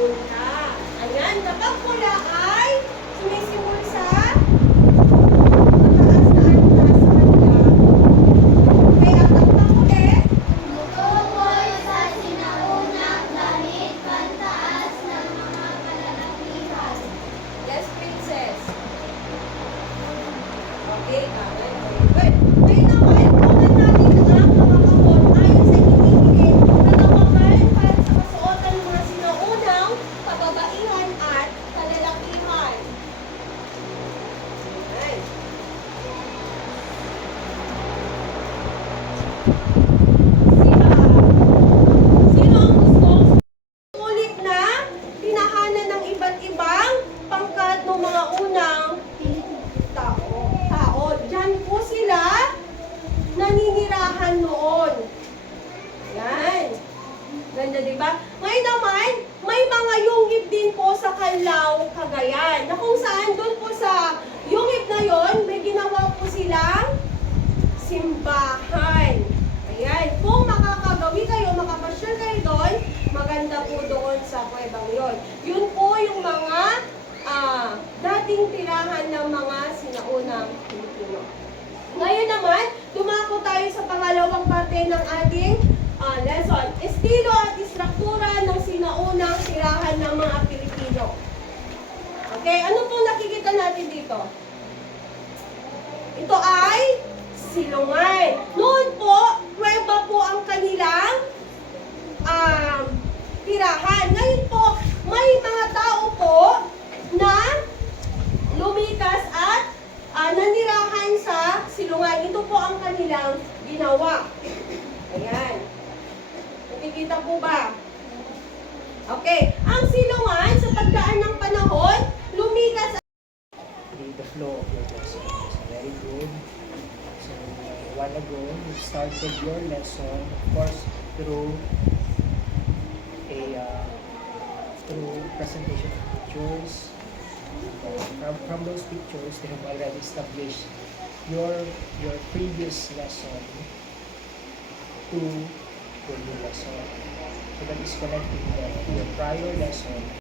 pula. Ayan, kapag pula ay sumisimul sa Tungkol sa sinaunang damit pantaas ng mga kalalakihan. yes, princess. Okay, tama. Very good. Ngayon naman, kunan natin ang mga kahon ayon sa hinihigit na tawagan para sa kasuotan ng mga sinaunang kababaihan at kalalakihan. Ayan. Sino ang gustong sulit na tinahanan ng iba't ibang pangkat ng mga unang tao? Diyan po sila naninirahan noon. Yan. Ganda, di ba? Ngayon naman, may mga yungib din po sa Canlao, Cagayan, na kung saan doon po sa yungib na yon, may ginawa po silang simbahan. Ayan. Kung makakagawi kayo, makapasyal kayo doon, maganda po doon sa kuwebang yon. Yun po yung mga dating tirahan ng mga sinaunang Pilipino. Ngayon naman, dumako tayo sa pangalawang parte ng ating lesson. Estilo at istruktura ng sinaunang tirahan ng mga Pilipino. Okay, ano pong nakikita natin dito? Ito ay silungan. Noon po, kuweba po ang kanilang tirahan. Ngayon po, may mga tao po na lumikas at nanirahan sa silungan. Ito po ang kanilang ginawa. Ayan. Nakikita po ba? Okay. Ang silungan, sa pagdaan ng panahon, lumikas The flow of your lesson is very good. So, a while ago, you started your lesson, of course, through presentation of pictures. From those pictures, they have already established your previous lesson to your new lesson. So that is connecting them to your prior lesson